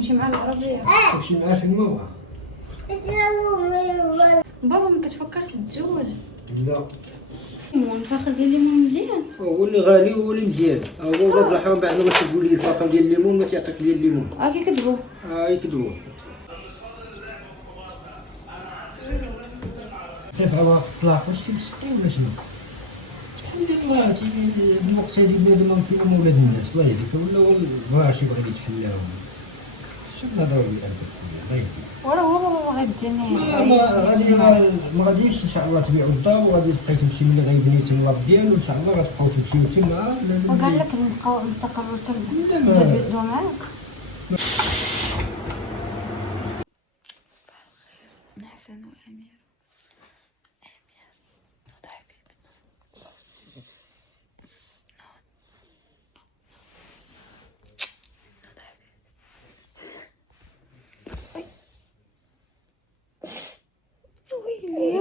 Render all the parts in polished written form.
تمشي مع العربيه؟ تمشي معاه في الموقع. بابا ما كتفكرش تتزوج؟ لا الفاخر ديال الليمون مزيان. هو اللي غالي وهو اللي مزيان. هو ولاد الحرام بعد ما تقول لي الفاخر ديال الليمون ما تيعطيك ديال الليمون. كيكذبوا. يكذبوا. كيف هو طلع شي مسكين ولا شنو؟ الحمد لله تيجي الوقت هادي بنادم ما كاين ولاد الناس الله يهديك ولا ماشي بغا يتحلاهم. شنو ضروري الله يهديك. وراه هو بابا غيديني ما غاديش ان شاء الله تبيعوا الدار وغادي تبقاي تمشي ملي غيبني تما ديالو ان شاء الله غتبقاو تمشيو تما. وقال لك نبقاو نستقروا تما تبدلوا معاك. حسن وامير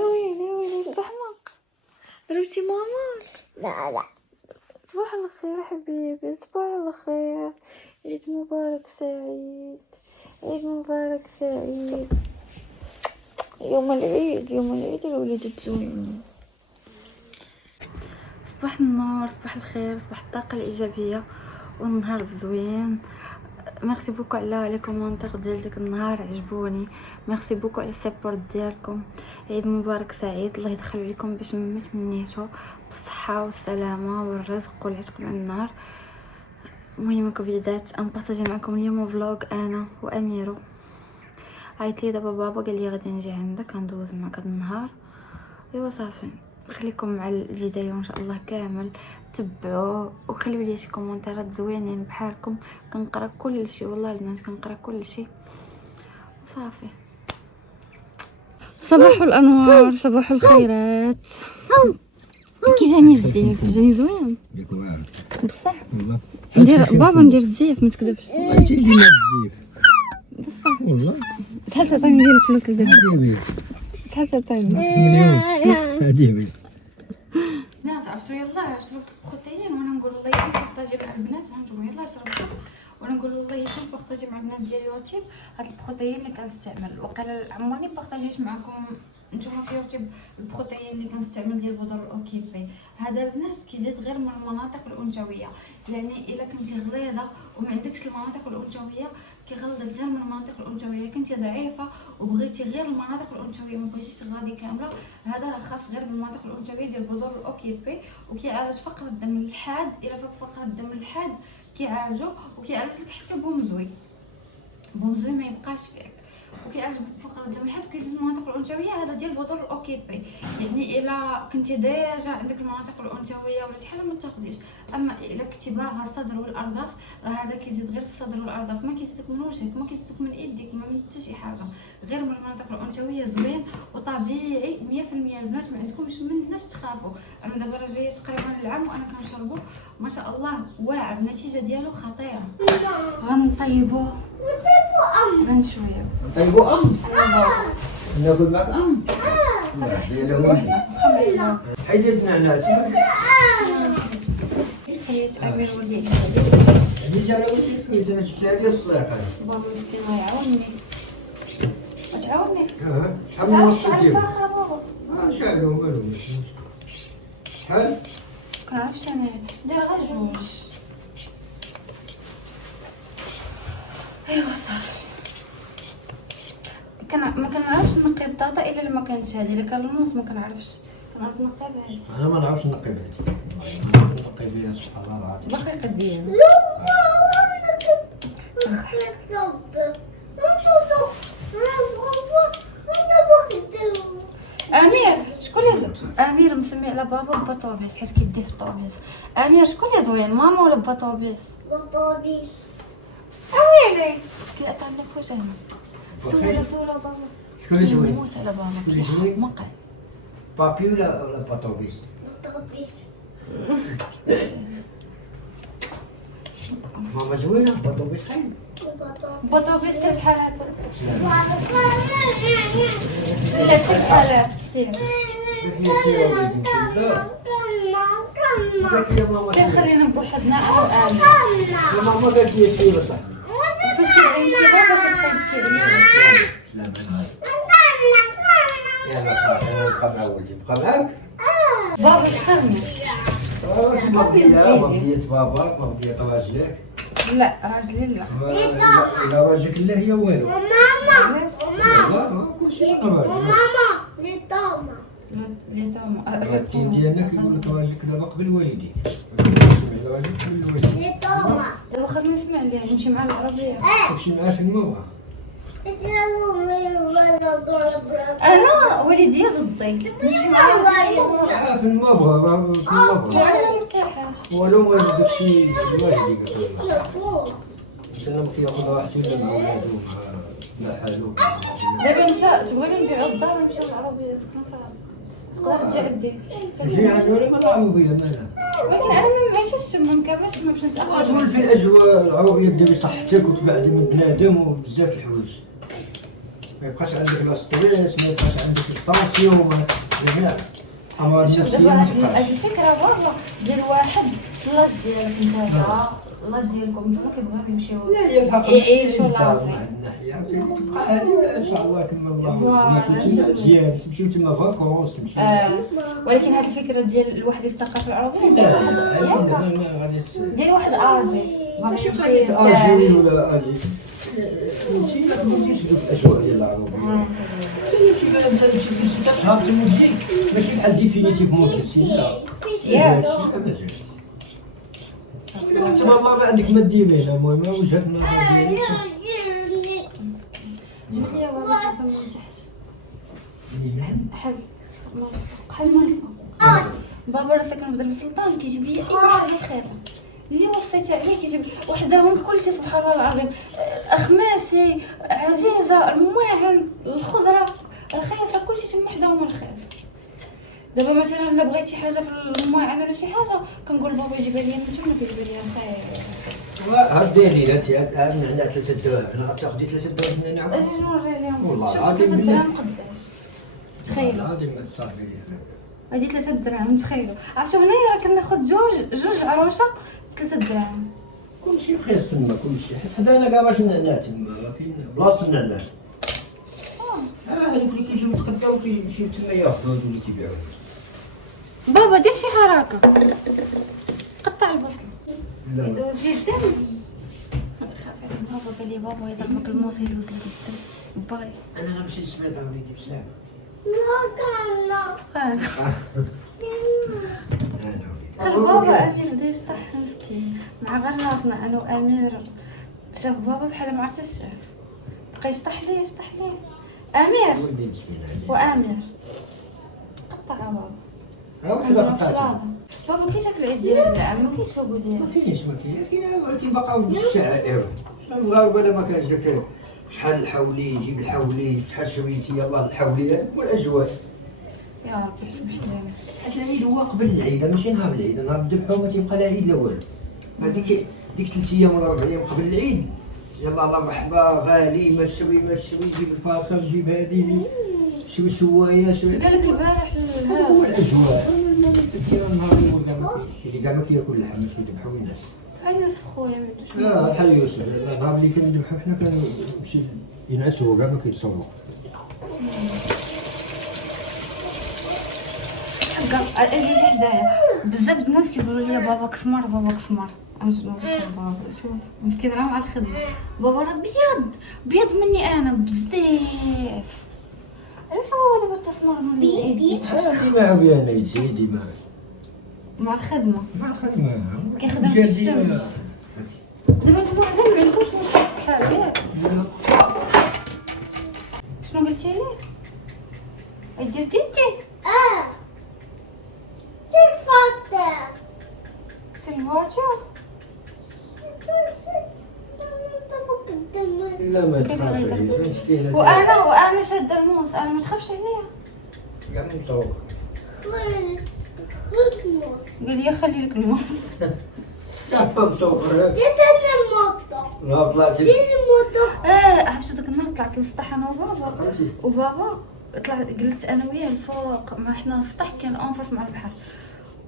ويلي صحمك ضربتي ماما. لا صباح الخير حبيبي، صباح الخير، عيد مبارك سعيد، عيد مبارك سعيد. يوم العيد الوليد الزوين. صباح النور، صباح الخير، صباح الطاقة الإيجابية والنهار الزوين. ميرسي بوكو على لي كومونتير ديال داك النهار، عجبوني. ميرسي بوكو على السبورت ديالكم. عيد مبارك سعيد، الله يدخل عليكم باش ما تمنيتو بالصحه والسلامه والرزق والعشق مع النهار. المهم كبيدات نبارطاجي معكم اليوم فلوغ انا واميرو. عيط لي دابا بابا قال لي غادي نجي عندك ندوز معك هذا النهار. ايوا صافي، خليكم مع الفيديو ان شاء الله كامل، تبعوه وخليو لي شي كومونتيرات زوينين بحالكم. كنقرا كل شيء والله البنات، كنقرا كل شيء صافي. صباح الانوار، صباح الخيرات. كي جاني الزيف، جاني زوين بصح. ندير بابا ندير الزيف ما تكذبش. تيجي مع الزيف بصح والله. شحال تعطيني ديال الفلوس لدابا؟ شحال تعطيني؟ مليون هادي ناس عرفتوا يلاه شربت بروتين وانا نقول والله يتم بارطاجي مع البنات. هانتوما يلاه شربتوا وانا نقول والله يتم بارطاجي مع البنات ديال يوتيوب هاد البروتين اللي كنستعمل. وقيلا عمرني بارطاجيت معكم نتوما في يوتيوب البروتين اللي كنستعمل ديال بودر الاوكيبي. هذا البنات كيزيد غير من المناطق الانثويه، يعني الا كنتي غليظه وما عندكش المناطق الانثويه كيغلظك غير من المناطق الانثويه. كنتي ضعيفه وبغيتي غير المناطق الانثويه ما بغيتيش تغادي كامله، هذا راه خاص غير بالمناطق الانثويه ديال بودر الاوكيبي. وكيعالج فقر الدم الحاد. الا فيك فقر الدم الحاد كيعالجو وكيعالج لك حتى بومزوي ما يبقاش فيك، وكيعالج فقر الدم الحاد وكيزيد المناطق الانثويه. هذا ديال بودر الاوكيبي. يعني الا كنتي ديجا عندك المناطق الانثويه ولا شي حاجه ما تاخديش. اما الا كنتي باغا الصدر والارداف راه هذا كيزيد غير في الصدر والارداف، ما كيزيدك من وجهك، ما كيزيدك من يديك، ما من حتى شي حاجه، غير من المناطق الانثويه. زوين وطبيعي 100%. البنات ما عندكمش مناش تخافوا. انا دابا راه جايه تقريبا العام وانا كنشربو ما شاء الله واعر، النتيجه ديالو خطيره. غنطيبوه غن شويه. طيبوا ناكل معك حيدي النعناع حيت امير ولي حيدي على وليك انا شفتها ديال الصلاح. بابا بدي ما يعاونني. تعاوني شحال من وقت شحال ديالو؟ فاخره بابا شحال مالو شحال كنعرفش انا ندير غير جوج. ايوا صافي. ما كنعرفش نقي بطاطا الا لما كانت هذه. الا كان الموس ما كنعرفش، كنعرف نقي بهذه. انا ما نعرفش نقي بهذه، نقي بها سبحان الله العظيم. باقي قديم. امير شكون اللي امير مسمي على بابا بطوبيس حيت كيديه في الطوبيس. امير شكون اللي زوين، ماما ولا بطوبيس؟ بطوبيس. ويلي كيعطيني في وجهنا. سولا بابا شكون اللي زوين؟ يموت على بابا مقع. بابي ولا بطوبيس؟ بطوبيس. ماما زوينه بطوبيس خايب. بطوبيس بحال هذا لا بحالات كثير. خلينا بوحدنا انا وامير. ماما قالت لي كيف صح. فاش كيبغي يمشي بابا مغدية باباك مغدية راجلك. لا راجلي لا. لا راجلك لا هي والو. وماما لا كلشي راجل. وماما لطومة لي توما الروتين ديالنا كيقول لك راجلك دابا قبل والديك. راجلك قبل والديك. لطومة دابا خاصني نسمع ليه نمشي مع العربيه. تمشي معاه في الموضوع. انا والدي ضدي نمشي معاه في المبغى في المبغى. انا مرتاحاش. ولو ما داكشي والديك. بس انا ما كياخذ راحتي ولا مع ولادو مع حالو. دابا انت تبغيني نبيع الدار ونمشيو للعربيه تقدر تجي عندي. تجي عندي ولا ما العربية مالها. ولكن انا ما معيشش تما مكرمش تما باش نتاخر. تولد في الاجواء العربية ديري صحتك وتبعدي من بنادم وبزاف الحوايج. ما يبقاش عندك لا ستريس، ما يبقاش عندك الطونسيون، جميع الامراض شوف النفسية دابا ما هاد تبقاش. الفكره بابا ديال واحد في لاج ديالك نتايا لاج ديالكم نتوما كيبغيو يمشيو لا هي الحق يعيشوا من لافي. واحد الناحية تبقى هادي ان شاء الله كما الله فوالا. تمشي مزيان تمشيو تما فاكونس تمشي. ولكن هاد الفكره ديال الواحد يستقر في العربيه لا ديال لا واحد لا ياك ما غادي ديال واحد اجي ما باش شوف يمشي قضية اجي ولا اجي انتي ما تموتيش دوك الاجواء ديال العربية. شهر تموتي ماشي بحال ديفينيتيف موتي لا. ياك. تما الله ما عندك ما ديما المهم وجهة النظر ديالك. جبت لي بابا شي من تحت حل بحال ما الفوق. بابا راه ساكن في درب السلطان كيجيب لي اي حاجه رخيصه اللي وصيتي عليه كيجيب وحدهم كلشي سبحان الله العظيم. اخماسي عزيزه الماعن الخضره رخيصه كلشي تما وحدهم رخيص. دابا مثلا الا بغيت شي حاجه في الماعن ولا شي حاجه كنقول بابا يجيبها لي من تما كيجيب لي رخيص. هديني انت هاد من عندها 3 دراهم انا غتاخدي 3 دراهم من هنا. اجي نوري لهم والله شوف العظيم 3 بالله. دراهم قداش تخيلوا هادي ما تصافي لي. هادي 3 دراهم تخيلوا عرفتوا هنايا راه كناخذ جوج عروشه 3 دراهم. كلشي رخيص تما كلشي حيت حدانا كاع باش النعناع تما فين بلاصه النعناع. هذوك اللي كيجيو يتقداو كيمشيو تما ياخذوا هذو اللي كيبيعوا. بابا دير شي حركه قطع البصل لا ودير دم. خافي على بابا قال لي بابا يضربك الموس يدوز لك الدم باغي انا غنمشي للسبيطار وليدي بسلام. خان انا خل بابا امير بدا يشطح مسكين مع غير راسنا انا وامير شاف بابا بحال ما عرفتش شاف بقى يشطح ليه امير ولدي مسكين عندي. وامير قطع بابا ها وحده قطعتها. بابا كي جاك العيد ديال العام ما كاينش بابا ما ديالك. كاينش كاين ولكن بقاو الشعائر. المغاربه لا ما كانش داك شحال الحولي يجيب الحولي شحال شويتي يلاه الحولي والاجواء. يا ربي سمح لي حيت العيد هو قبل العيد ماشي نهار العيد. نهار الذبحه ما تيبقى لا عيد لا والو. هذيك 3 ايام ولا 4 ايام قبل العيد يلا الله مرحبا غالي ما تسوي جيب الفاخر جيب هذه شوي شوايه شوي. قال لك البارح هو الاجواء تبكي نهار الاول كاع ما كاينش اللي كاع ما كياكل اللحم باش يذبحوا الناس. بحال يوسف خويا ما عندوش لا بحال يوسف النهار اللي كنذبحوا حنا كنمشي ينعس هو كاع ما كيتصور. حقا اجي شي حدايا بزاف الناس كيقولوا لي بابا كسمر بابا كسمر. أجل بابا شوف مسكين راه مع الخدمه بابا راه بيض مني انا بزاف. علاش بابا دابا تسمر من ايدي ديما بيانا يجي ديما مع الخدمه مع الخدمه كيخدم في الشمس. دابا نتوما غادي ما عندكمش مشكل كحال ياك شنو قلتي ليه؟ يدير ديتي في الفواتور لا ما كيف تخافش غيدير وانا شاده الموس انا ما تخافش عليا. كاع مصور. قال لي خلي لك الموس. كاع مصور. لا طلعتي عرفتوا داك النهار طلعت للسطح انا وبابا جلست انا وياه الفوق ما حنا السطح كان انفاس مع البحر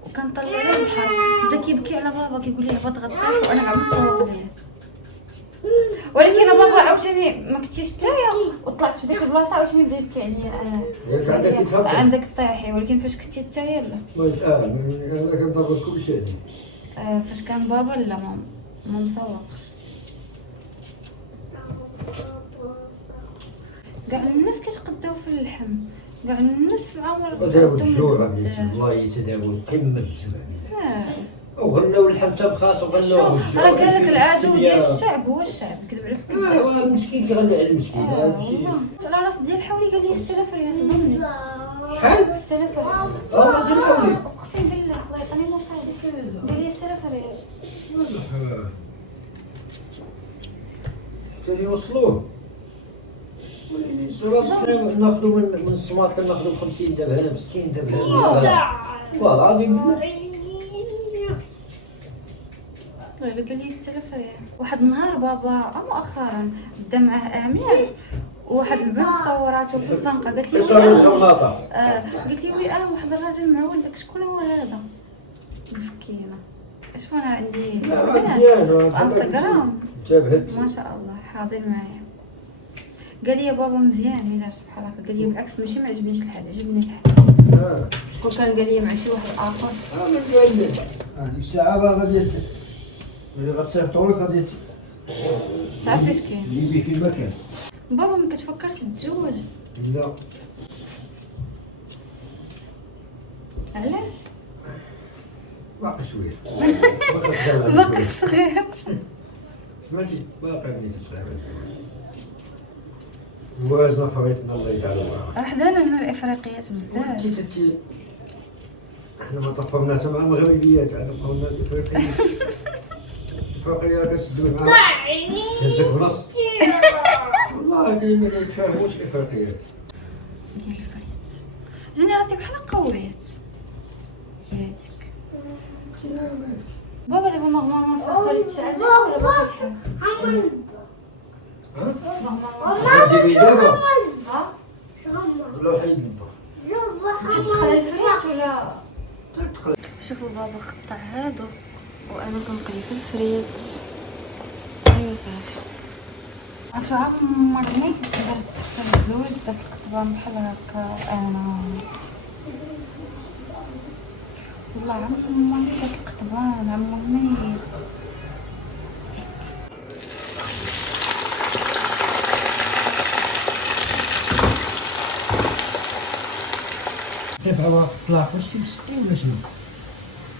وكنطلع على البحر بدا كيبكي على بابا كيقول لي هبط غطيح وانا عم نصور ليه. ولكن بابا عاود عاوتاني ما كنتيش نتايا وطلعت في ديك البلاصه عاوتاني بدا يبكي عليا انا. ياك عندك يتهبط. عندك طيحي، ولكن فاش كنتي نتايا لا. انا كنضرب كل شيء. فاش كان بابا لا ما مسوقش. كاع الناس كيتقداو في اللحم، كاع الناس في عمر داو الجوع الله يتداوى قمه الجوع. وغناو اللحم تا بخاص وغناو الجوع. راه قال لك العدو ديال الشعب هو الشعب، كذب على فكره. هو المسكين كيغنى على المسكين. والله على راس ديال حولي قال لي 6000 ريال ضمني. شحال؟ 6000 ريال. ديال حولي. اقسم بالله الله يعطيني مصايب. قال لي 6000 ريال. حتى يوصلوه. ناخذوا من الصمات كناخذوا ب 50 درهم ب 60 درهم. والله العظيم. قال لي 6000 ريال. واحد النهار بابا مؤخرا بدا معاه امير وواحد البنت صوراتو في الزنقه. قالت لي قالت لي وي واحد الراجل مع ولدك، شكون هو هذا؟ مسكينه. شوف انا عندي بنات في انستغرام ما شاء الله حاضرين معايا. قال لي بابا مزيان ملي دار بحال هكا. قال لي بالعكس ماشي ما عجبنيش الحال، عجبني الحال. كون كان قال لي مع شي واحد اخر. من قال لي هذيك الساعه غادي ملي غتصيفطوا لك غادي تعرف اش كاين؟ اللي في المكان. بابا ما كتفكرش تتزوج؟ لا. علاش؟ باقي شويه. باقي صغير. سمعتي باقي بنيت صغير. موازنه خريطنا الله يجعلها. راه حدانا هنا الافريقيات بزاف. احنا ما طفرناش مع المغربيات، عاد بقاو لنا الافريقيات. الافريقيات كتدوي معاهم تهزك بنص. والله كاين ما كيتفاهموش الافريقيات. ديال الفريت جاني راسي بحال قويت ياتك. بابا دابا نورمالمون الفريت تشعل ولا باقي؟ جيبي دابا ها؟ ولا حيد البا. تدخل الفريت ولا شوفوا بابا قطع هادو وانا كنقلي في الفريت. ايوا صافي. عرفتوا عمرني درت في الزوج درت القطبان بحال هكا. انا والله عمرني داك القطبان عمرني. كيف عوا طلاق واش تمسكي ولا شنو؟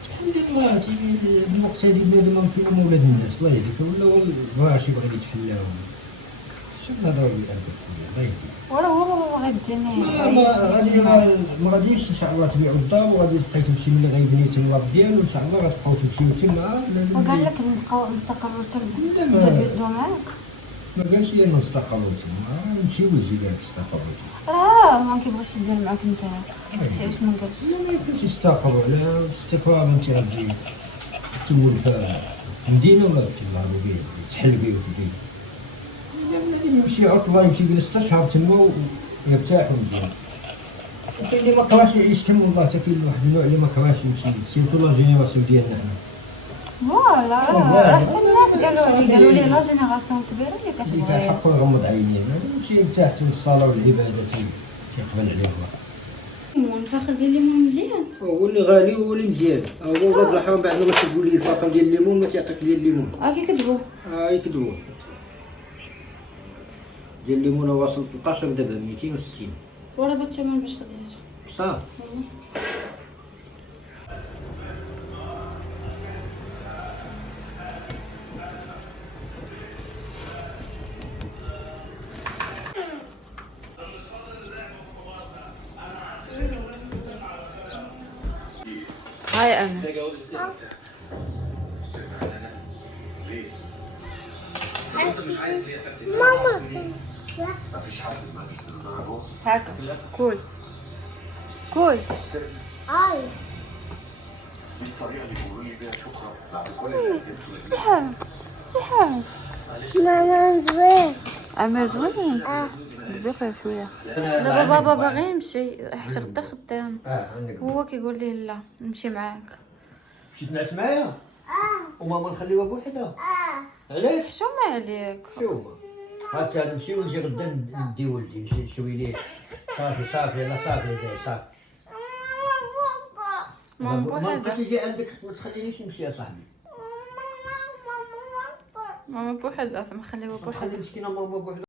الحمد لله تيجي الوقت هادي بنادم ما كاين مولاد الناس الله يهديك ولا الغاشي بغا يتحلاهم. شنو نهضروا بك انت الله يهديك. ولا هو غيديني ما غاديش ان شاء الله تبيعوا الدار وغادي تبقاي تمشي ملي غيبني الواد ديالو ان شاء الله غتبقاو تمشيو تما. وقال لك نبقاو نستقروا تما تبدلوا معاك. ما قالش لي نستقروا تما نمشيو للجيران نستقروا تما. ما كيبغيش يدير معاك انت. علاش ما قالش؟ ما يمكنش يستقروا على استقرار انت غادي تولد في مدينه ولا تبغى بيه تحل بيه في بيه. يمشي عطله يمشي يجلس 6 شهور تما ويرتاح مزيان. كاين اللي ما كرهش يعيش تما والله حتى كاين واحد النوع اللي ما كرهش يمشي سيرتو لا جينيراسيون ديالنا حنا. فوالا راه حتى الناس قالوا لي لا جينيراسيون كبيره اللي اللي كتبغي. كيحق يغمض عينيه يمشي يرتاح في الصلاه والعباده تيقبل عليه الله. الفاخر ديال الليمون مزيان. هو اللي غالي وهو اللي مزيان. هو ولاد الحرام بعد ما تقول لي الفاخر ديال الليمون ما تيعطيك ديال الليمون. كيكذبوا. يكذبوا. ديال الليمون واصل 13 دابا 260. وراه بالثمن باش خديته. صح. هاي انا. ماما هاكا كول كول. هاي بحال ماما زوين. عمر زوين. بخير شويه. دابا بابا باغي يمشي حيت غدا خدام. هو كيقول لي لا نمشي معاك. مشيت تنعس معايا؟ وماما نخليوها بوحدها؟ علاش؟ حشومه عليك. شوف حتى نمشيو نجي غدا ندي ولدي نشوي ليه. صافي لا صافي صافي. ما بقاش يجي عندك، ما تخلينيش نمشي يا صاحبي. ماما بوحدها، ما خليوها بوحدها. مسكينه ماما بوحدها.